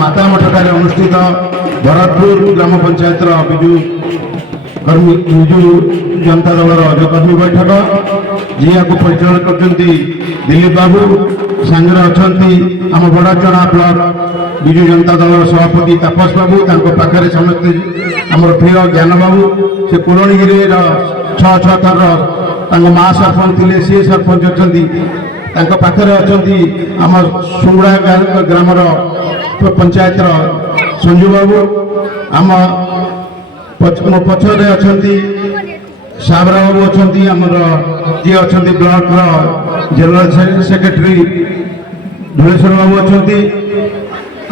ମାତାମଠଠାରେ ଅନୁଷ୍ଠିତ ଭରତପୁର ଗ୍ରାମ ପଞ୍ଚାୟତର ବିଜୁ ଜନତା ଦଳର ଯୋଉ କର୍ମୀ ବୈଠକ ଯିଆକୁ ପରିଚାଳନା କରୁଛନ୍ତି ଦିଲ୍ଲୀପ ବାବୁ, ସାଙ୍ଗରେ ଅଛନ୍ତି ଆମ ବଡ଼ଚଣା ବ୍ଲକ ବିଜୁ ଜନତା ଦଳର ସଭାପତି ତାପସ ବାବୁ, ତାଙ୍କ ପାଖରେ ସମସ୍ତେ ଆମର ପ୍ରିୟ ଜ୍ଞାନ ବାବୁ, ସେ କୁଳଣୀଗିରିର 6 ଥର ତାଙ୍କ ମା ସରପଞ୍ଚ ଥିଲେ, ସିଏ ସରପଞ୍ଚ ଅଛନ୍ତି। ତାଙ୍କ ପାଖରେ ଅଛନ୍ତି ଆମ ସୁଙ୍ଗୁଡ଼ା ଗ୍ରାମର ପଞ୍ଚାୟତର ସଞ୍ଜୁ ବାବୁ, ଆମ ପଛରେ ଅଛନ୍ତି ସାବରା ବାବୁ ଅଛନ୍ତି, ଆମର ଯିଏ ଅଛନ୍ତି ବ୍ଲକର ଜେନେରାଲ ସେକ୍ରେଟାରୀ ଧୁଳେଶ୍ୱର ବାବୁ ଅଛନ୍ତି,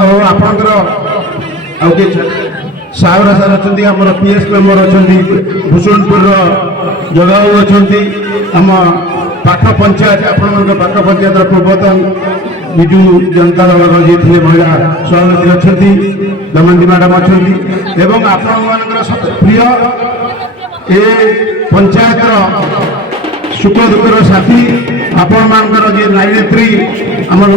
ଆଉ ଆପଣଙ୍କର ଆଉ କିଏ ସାବରା ସାର୍ ଅଛନ୍ତି, ଆମର PS ମେମ୍ବର ଅଛନ୍ତି, ଭୂଷଣପୁରର ଜଗା ବାବୁ ଅଛନ୍ତି, ଆମ ପାଖ ପଞ୍ଚାୟତ ଆପଣମାନଙ୍କ ପାଖ ପଞ୍ଚାୟତର ପୂର୍ବତନ ବିଜୁ ଜନତା ଦଳର ଯିଏ ଥିଲେ ମହିଳା ସଭାପତି ଅଛନ୍ତି, ଦମୟନ୍ତୀ ମ୍ୟାଡାମ ଅଛନ୍ତି, ଏବଂ ଆପଣମାନଙ୍କର ପ୍ରିୟ ଏ ପଞ୍ଚାୟତର ସୁଖ ଦୁଃଖର ସାଥୀ ଆପଣମାନଙ୍କର ଯିଏ ନାୟିନେତ୍ରୀ ଆମର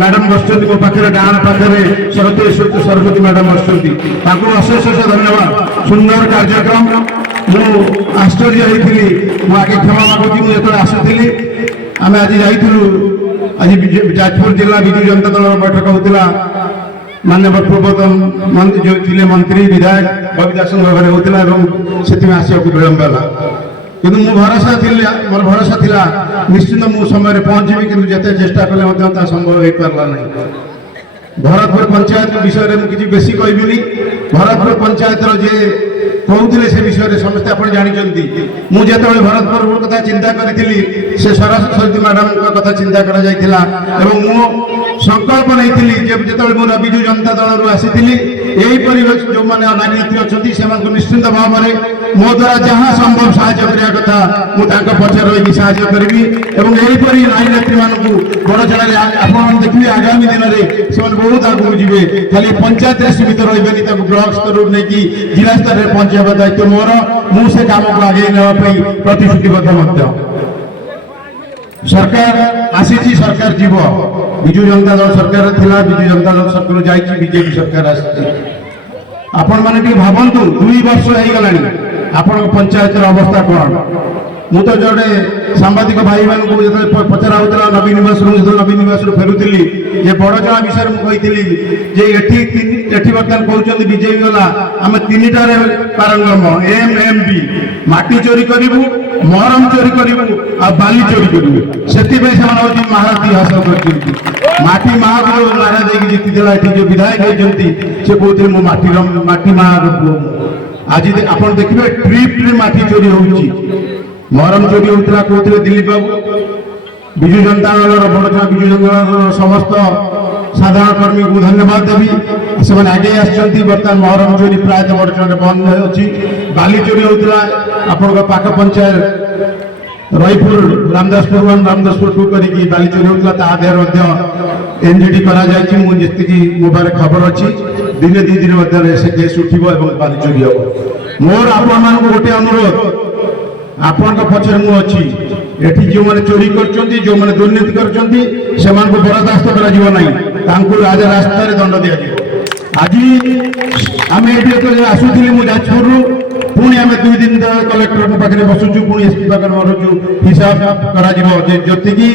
ମ୍ୟାଡାମ ବସିଛନ୍ତି ମୋ ପାଖରେ, ଡାହାଣ ପାଖରେ ସରସ୍ୱତୀ ମ୍ୟାଡାମ ବସିଛନ୍ତି, ତାଙ୍କୁ ଅଶେଷ ଧନ୍ୟବାଦ। ସୁନ୍ଦର କାର୍ଯ୍ୟକ୍ରମ, ମୁଁ ଆଶ୍ଚର୍ଯ୍ୟ ହେଇଥିଲି, ମୁଁ ଆଗେ କ୍ଷମା ମାଗୁଛି, ମୁଁ ଯେତେବେଳେ ଆସିଥିଲି ଆମେ ଆଜି ଯାଇଥିଲୁ, ଆଜି ଯାଜପୁର ଜିଲ୍ଲା ବିଜୁ ଜନତା ଦଳର ବୈଠକ ହେଉଥିଲା, ମାନ୍ୟବର ପୂର୍ବତନ ଯେଉଁ ଥିଲେ ମନ୍ତ୍ରୀ ବିଧାୟକ ବବି ଦାସଙ୍କ ଘରେ ହେଉଥିଲା ଏବଂ ସେଥିପାଇଁ ଆସିବାକୁ ବିଳମ୍ବ ହେଲା, କିନ୍ତୁ ମୋର ଭରସା ଥିଲା ନିଶ୍ଚିନ୍ତ ମୁଁ ସମୟରେ ପହଞ୍ଚିବି, କିନ୍ତୁ ଯେତେ ଚେଷ୍ଟା କଲେ ମଧ୍ୟ ତାହା ସମ୍ଭବ ହୋଇପାରିଲା ନାହିଁ। ଭରତପୁର ପଞ୍ଚାୟତ ବିଷୟରେ ମୁଁ କିଛି ବେଶୀ କହିବିନି। ଭରତପୁର ପଞ୍ଚାୟତର ଯିଏ କହୁଥିଲେ ସେ ବିଷୟରେ ସମସ୍ତେ ଆପଣ ଜାଣିଛନ୍ତି। ମୁଁ ଯେତେବେଳେ ଭରତପୁର କଥା ଚିନ୍ତା କରିଥିଲି, ସେ ସରସ୍ୱତୀ ମ୍ୟାଡାମଙ୍କ କଥା ଚିନ୍ତା କରାଯାଇଥିଲା ଏବଂ ମୁଁ ସଂକଳ୍ପ ନେଇଥିଲି ଯେ ଯେତେବେଳେ ମୁଁ ବିଜୁ ଜନତା ଦଳରୁ ଆସିଥିଲି, ଏହିପରି ଯେଉଁମାନେ ନାୟିନେତ୍ରୀ ଅଛନ୍ତି ସେମାନଙ୍କୁ ନିଶ୍ଚିନ୍ତ ଭାବରେ ମୋ ଦ୍ୱାରା ଯାହା ସମ୍ଭବ ସାହାଯ୍ୟ କରିବା କଥା ମୁଁ ତାଙ୍କ ପଛରେ ରହିକି ସାହାଯ୍ୟ କରିବି ଏବଂ ଏହିପରି ନାୟିନେତ୍ରୀମାନଙ୍କୁ ବଡ଼ଚଣାରେ ଆପଣମାନେ ଦେଖିବେ ଆଗାମୀ ଦିନରେ ସେମାନେ ବହୁତ ଆଗକୁ ଯିବେ। ଖାଲି ପଞ୍ଚାୟତରେ ସୀମିତ ରହିବେନି, ତାକୁ ବ୍ଲକ ସ୍ତରରୁ ନେଇକି ଜିଲ୍ଲା ସ୍ତରରେ ପହଞ୍ଚାଇବା ଦାୟିତ୍ୱ ମୋର। ମୁଁ ସେ କାମକୁ ଆଗେଇ ନେବା ପାଇଁ ପ୍ରତିଶ୍ରୁତିବଦ୍ଧ ମଧ୍ୟ। ସରକାର ଆସିଛି, ସରକାର ଯିବ। ବିଜୁ ଜନତା ଦଳ ସରକାର ଥିଲା, ବିଜୁ ଜନତା ଦଳ ସରକାର ଯାଇଛି, ବିଜେପି ସରକାର ଆସିଛି। ଆପଣମାନେ ଟିକେ ଭାବନ୍ତୁ, 2 ବର୍ଷ ହେଇଗଲାଣି ଆପଣଙ୍କ ପଞ୍ଚାୟତର ଅବସ୍ଥା କ'ଣ? ମୁଁ ତ ଜଣେ ସାମ୍ବାଦିକ ଭାଇମାନଙ୍କୁ ଯେତେବେଳେ ପଚରା ହେଉଥିଲା ନବୀନ ନିବାସରୁ, ଯେତେବେଳେ ନବୀନ ନିବାସରୁ ଫେରୁଥିଲି, ଯେ ବଡ଼ଚଣା ବିଷୟରେ ମୁଁ କହିଥିଲି ଯେ ଏଠି ବର୍ତ୍ତମାନ କହୁଛନ୍ତି ବିଜେପି ଗଲା, ଆମେ 3টাରେ ପାରଙ୍ଗମ, MMB, ମାଟି ଚୋରି କରିବୁ, ମହରମ ଚୋରି କରିବୁ ଆଉ ବାଲି ଚୋରି କରିବୁ। ସେଥିପାଇଁ ସେମାନେ ହଉଛି ମହାରଥୀ ହାସଲ କରିଛନ୍ତି। ମାଟି ମାହାକୁ ନାରା ଦେଇକି ଜିତିଥିଲା ଏଠି ଯେଉଁ ବିଧାୟକ ହେଇଛନ୍ତି, ସେ କହୁଥିଲେ ମୁଁ ମାଟି ମାର ପୁଅ। ଆଜି ଆପଣ ଦେଖିବେ ଟ୍ରିପ୍ରେ ମାଟି ଚୋରି ହେଉଛି, ମହରମ ଚୋରି ହେଉଥିଲା, କହୁଥିଲେ ଦିଲ୍ଲୀପ ବାବୁ। ବିଜୁ ଜନତା ଦଳର ବଡ଼ଚଣା ବିଜୁ ଜନତା ଦଳର ସମସ୍ତ ସାଧାରଣ କର୍ମୀଙ୍କୁ ଧନ୍ୟବାଦ ଦେବି, ସେମାନେ ଆଗେଇ ଆସିଛନ୍ତି। ବର୍ତ୍ତମାନ ମହରମ ଚୋରି ପ୍ରାୟତଃ ବଡ଼ଚଣାରେ ବନ୍ଦ ଅଛି। ବାଲି ଚୋରି ହେଉଥିଲା ଆପଣଙ୍କ ପାଖ ପଞ୍ଚାୟତ ରଇପୁର ରାମଦାସପୁର 1 ରାମଦାସପୁର 2 କରିକି ବାଲି ଚୋରି ହେଉଥିଲା, ତା ଦେହରେ ମଧ୍ୟ NGD କରାଯାଇଛି। ମୁଁ ଯେତିକି ମୋ ପାଖରେ ଖବର ଅଛି, ଦିନେ 2 ଦିନ ମଧ୍ୟରେ ସେ କେସ୍ ଉଠିବ ଏବଂ ବାଲି ଚୋରି ହେବ। ମୋର ଆପଣମାନଙ୍କୁ ଗୋଟିଏ ଅନୁରୋଧ, ଆପଣଙ୍କ ପଛରେ ମୁଁ ଅଛି। ଏଠି ଯେଉଁମାନେ ଚୋରି କରୁଛନ୍ତି, ଯେଉଁମାନେ ଦୁର୍ନୀତି କରୁଛନ୍ତି, ସେମାନଙ୍କୁ ବରଦାସ୍ତ କରାଯିବ ନାହିଁ, ତାଙ୍କୁ ରାସ୍ତାରେ ଦଣ୍ଡ ଦିଆଯିବ। ଆଜି ଆମେ ଏଠି ଯେତେବେଳେ ଆସୁଥିଲି ମୁଁ ଯାଜପୁରରୁ, ପୁଣି ଆମେ 2 ଦିନ ତଳେ କଲେକ୍ଟରଙ୍କ ପାଖରେ ବସୁଛୁ, ପୁଣି SP ପାଖରେ ବସୁଛୁ, ହିସାବ କରାଯିବ ଯେ ଯେତିକି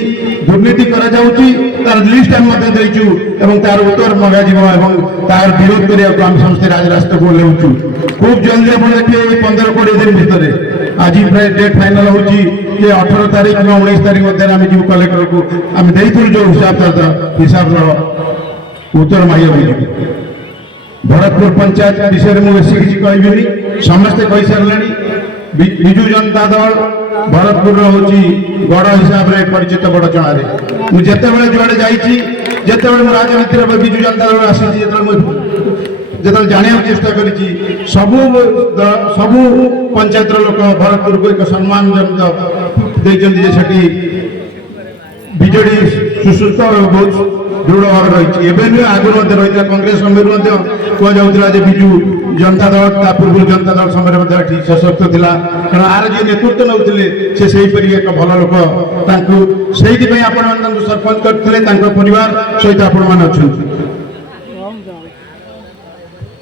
ଦୁର୍ନୀତି କରାଯାଉଛି ତାର ଲିଷ୍ଟ ଆମେ ମଧ୍ୟ ଦେଇଛୁ ଏବଂ ତାର ଉତ୍ତର ମଗାଯିବ ଏବଂ ତାର ବିରୋଧ କରିବାକୁ ଆମେ ସମସ୍ତେ ରାଜରାସ୍ତାକୁ ଓହ୍ଲାଉଛୁ। ଖୁବ ଜଲ୍ଦି ଆପଣ ଦେଖିବେ ଏଇ 15-20 ଦିନ ଭିତରେ, ଆଜି ପ୍ରାୟ ଡେଟ୍ ଫାଇନାଲ ହେଉଛି ଯେ 18 ତାରିଖ କିମ୍ବା 19 ତାରିଖ ମଧ୍ୟରେ ଆମେ ଯିବୁ କଲେକ୍ଟରକୁ। ଆମେ ଦେଇଥିଲୁ ଯେଉଁ ହିସାବର ଉତ୍ତର ମାଗିବାକୁ ଯିବୁ। ଭରତପୁର ପଞ୍ଚାୟତ ବିଷୟରେ ମୁଁ ବେଶୀ କିଛି କହିବିନି, ସମସ୍ତେ କହିସାରିଲେଣି। ବିଜୁ ଜନତା ଦଳ ଭରତପୁରର ହେଉଛି ଗଡ଼ ହିସାବରେ ପରିଚିତ ବଡ଼ଚଣାରେ। ମୁଁ ଯେତେବେଳେ ଯୁଆଡ଼େ ଯାଇଛି, ଯେତେବେଳେ ମୁଁ ରାଜନୀତିରେ ବିଜୁ ଜନତା ଦଳ ଆସିଛି, ଯେତେବେଳେ ଜାଣିବାକୁ ଚେଷ୍ଟା କରିଛି, ସବୁ ପଞ୍ଚାୟତର ଲୋକ ଭରତପୁରକୁ ଏକ ସମ୍ମାନଜନକ ଦେଇଛନ୍ତି ଯେ ସେଠି ବିଜେଡି ସୁସ୍ଥ ବହୁତ ଦୃଢ଼ ଭାବରେ ରହିଛି। ଏବେ ନୁହେଁ, ଆଗରୁ ମଧ୍ୟ ରହିଥିଲା। କଂଗ୍ରେସ ସମୟରୁ ମଧ୍ୟ କୁହାଯାଉଥିଲା ଯେ ବିଜୁ ଜନତା ଦଳ ତା ପୂର୍ବରୁ ଜନତା ଦଳ ସମୟରେ ମଧ୍ୟ ଏଠି ସଶକ୍ତ ଥିଲା, କାରଣ ଆର ଯିଏ ନେତୃତ୍ୱ ନେଉଥିଲେ ସେ ସେହିପରି ଏକ ଭଲ ଲୋକ। ତାଙ୍କୁ ସେଇଥିପାଇଁ ଆପଣମାନେ ତାଙ୍କୁ ସରପଞ୍ଚ କରିଥିଲେ, ତାଙ୍କ ପରିବାର ସହିତ ଆପଣମାନେ ଅଛନ୍ତି।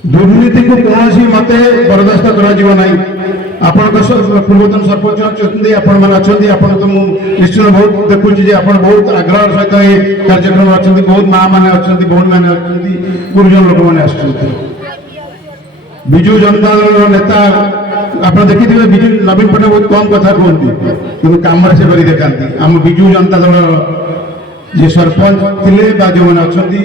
ଦୁର୍ନୀତିକୁ କୌଣସି ମତେ ବରଦାସ୍ତ କରାଯିବ ନାହିଁ। ଆପଣଙ୍କ ପୂର୍ବତନ ସରପଞ୍ଚ ଅଛନ୍ତି, ଆପଣମାନେ ଅଛନ୍ତି, ଆପଣ ତ ମୁଁ ନିଶ୍ଚୟ ବହୁତ ଦେଖୁଛି ଯେ ଆପଣ ବହୁତ ଆଗ୍ରହ ସହିତ ଏ କାର୍ଯ୍ୟକ୍ରମ ଅଛନ୍ତି, ବହୁତ ମା ମାନେ ଅଛନ୍ତି, ଭଉଣୀମାନେ ଅଛନ୍ତି, ଗୁରୁଜନ ଲୋକମାନେ ଆସୁଛନ୍ତି। ବିଜୁ ଜନତା ଦଳର ନେତା ଆପଣ ଦେଖିଥିବେ ବିଜୁ ନବୀନ ପଟ୍ଟନାୟକ ବହୁତ କମ୍ କଥା କୁହନ୍ତି କିନ୍ତୁ କାମରେ ସେ କରି ଦେଖାନ୍ତି। ଆମ ବିଜୁ ଜନତା ଦଳର ଯିଏ ସରପଞ୍ଚ ଥିଲେ ବା ଯେଉଁମାନେ ଅଛନ୍ତି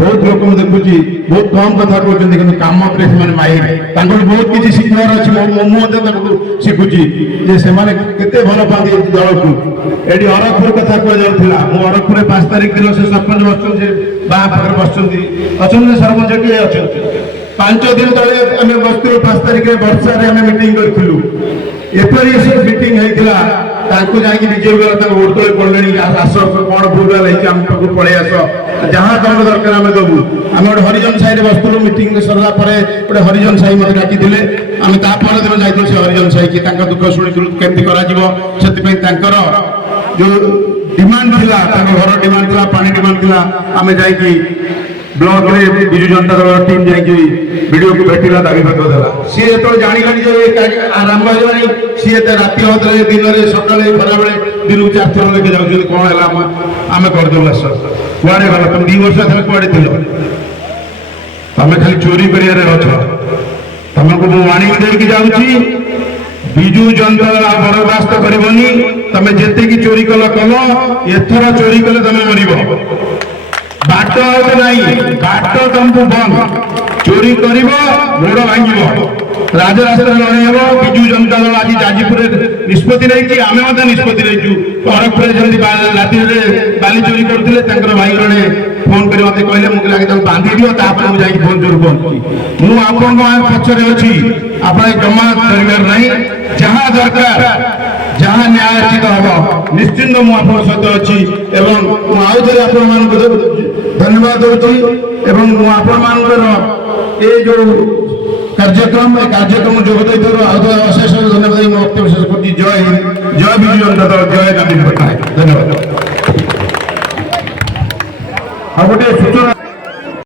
ବହୁତ ଲୋକ ମୁଁ ଦେଖୁଛି ବହୁତ କମ୍ କଥା କହୁଛନ୍ତି କିନ୍ତୁ କାମ ଉପରେ ସେମାନେ ମାହିର। ତାଙ୍କଠୁ ବହୁତ କିଛି ଶିଖିବାର ଅଛି। ମୁଁ ମଧ୍ୟ ତାଙ୍କୁ ଶିଖୁଛି ଯେ ସେମାନେ କେତେ ଭଲ ପାଆନ୍ତି ଏ ଦଳକୁ। ଏଠି ଅରଖପୁର କଥା କୁହାଯାଉଥିଲା, ମୁଁ ଅରଖପୁରରେ 5 ତାରିଖ ଦିନ ସେ ସରପଞ୍ଚ ବସୁଛନ୍ତି, ସେ ବାହା ପାଖରେ ବସୁଛନ୍ତି, ଅଛନ୍ତି ସରପଞ୍ଚ କିଏ ଅଛନ୍ତି। 5 ଦିନ ତଳେ ଆମେ ବସିଥିଲୁ, 5 ତାରିଖରେ ବର୍ଷାରେ ଆମେ ମିଟିଂ କରିଥିଲୁ। ଏପରି ମିଟିଂ ହେଇଥିଲା, ତାଙ୍କୁ ଯାଇକି ବିଜେପି ଦଳ ତାଙ୍କୁ ଭୋଟ ତଳେ ପଡ଼ିଲେଣି, ଆସ କଣ ଭୁଲ ହେଇଛି ଆମ ପାଖକୁ ପଳେଇ ଆସ, ଯାହା ତମର ଦରକାର ଆମେ ଦେବୁ। ଆମେ ଗୋଟେ ହରିଜନ ସାହିରେ ବସିଥିଲୁ, ମିଟିଂ ସରିଲା ପରେ ଗୋଟେ ହରିଜନ ସାହି ମତେ ଡାକିଥିଲେ। ଆମେ ତା ପରଦିନ ଯାଇଥିଲୁ ସେ ହରିଜନ ସାହିକି, ତାଙ୍କ ଦୁଃଖ ଶୁଣିଥିଲୁ କେମିତି କରାଯିବ। ସେଥିପାଇଁ ତାଙ୍କର ଯୋଉ ଡିମାଣ୍ଡ ଥିଲା, ତାଙ୍କ ଘର ଡିମାଣ୍ଡ ଥିଲା, ପାଣି ଡିମାଣ୍ଡ ଥିଲା, ଆମେ ଯାଇକି ବ୍ଲକରେ ବିଜୁ ଜନତା ଦଳର ଟିମ୍ ଯାଇକି ବିଡିଓକୁ ଭେଟିଲା, ଦାବିପତ୍ର ଦେଲା। ସିଏ ଯେତେବେଳେ ଜାଣିଲାଣି ଯେ ଆରମ୍ଭ ହେଇଗଲାଣି, ସିଏ ରାତି ଅଧରେ, ଦିନରେ, ସକାଳେ, ଖରାବେଳେ ଦିନକୁ 4 ଥର ଲେଖେ ଯାଉଛନ୍ତି। କଣ ହେଲା ଆମେ କରିଦେବୁ ଆସ। କୁଆଡେ ଗଲ ତମେ? 2 ବର୍ଷ ହେଲେ କୁଆଡେ ଥିଲ? ତମେ ଖାଲି ଚୋରି କରିବାରେ ଅଛ। ତମକୁ ମୁଁ ୱାର୍ଣ୍ଣିଂ ଦେଇକି ଯାଉଛି, ବିଜୁ ଜନତା ଦଳ ବରଦାସ୍ତ କରିବନି। ତମେ ଯେତିକି ଚୋରି କଲ, ଏଥର ଚୋରି କଲେ ତମେ ମରିବ। ବାଟ ଆଉ ନାହିଁ, ବାଟ ତମକୁ ବନ୍ଦ। ଚୋରି କରିବ, ଗୋଡ ଭାଙ୍ଗିବ, ରାଜରାସ୍ତାରେ ଲଢେଇ ହେବ। ବିଜୁ ଜନତା ଦଳ ଆଜି ଯାଜପୁରରେ ନିଷ୍ପତ୍ତି ନେଇଛି, ଆମେ ମଧ୍ୟ ନିଷ୍ପତ୍ତି ନେଇଛୁ। ଅରଖପୁରରେ ଯେମିତି ରାତିରେ ବାଲି ଚୋରି କରୁଥିଲେ, ତାଙ୍କର ଭାଇ ଜଣେ ଫୋନ କରି ମତେ କହିଲେ, ମୁଁ କହିଲି ଆଗେ ତାଙ୍କୁ ବାନ୍ଧି ଦିଅ, ତାପରେ ମୁଁ ଯାଇକି ଫୋନ ଜୋର ପହଞ୍ଚୁଛି। ମୁଁ ଆପଣଙ୍କ ପଛରେ ଅଛି, ଆପଣ ଜମା କରିବାର ନାହିଁ। ଯାହା ଦରକାର, ଯାହା ନ୍ୟାୟୋଚିତ ହବ, ନିଶ୍ଚିନ୍ତ ମୁଁ ଆପଣଙ୍କ ସହିତ ଅଛି। ଏବଂ ମୁଁ ଆଉ ଥରେ ଆପଣମାନଙ୍କୁ ଧନ୍ୟବାଦ ଦଉଛି। ଏବଂ ମୁଁ ଆପଣମାନଙ୍କର ଏ ଯୋଉ କାର୍ଯ୍ୟକ୍ରମ, ଏ କାର୍ଯ୍ୟକ୍ରମ ଯୋଗ ଦେଇଥିବାରୁ ଆଉ ଥରେ ଅଶେଷ ଧନ୍ୟବାଦ ଦେଇ ମୁଁ ବକ୍ତବ୍ୟ ଶେଷ କରୁଛି। ଜୟ ହିନ୍ଦ, ଜୟ ବିଜୁ ଜନତା ଦଳ, ଜୟ ନବୀନ ପଟ୍ଟନାୟକ। ଧନ୍ୟବାଦ। ଆଉ ଗୋଟେ ସୂଚନା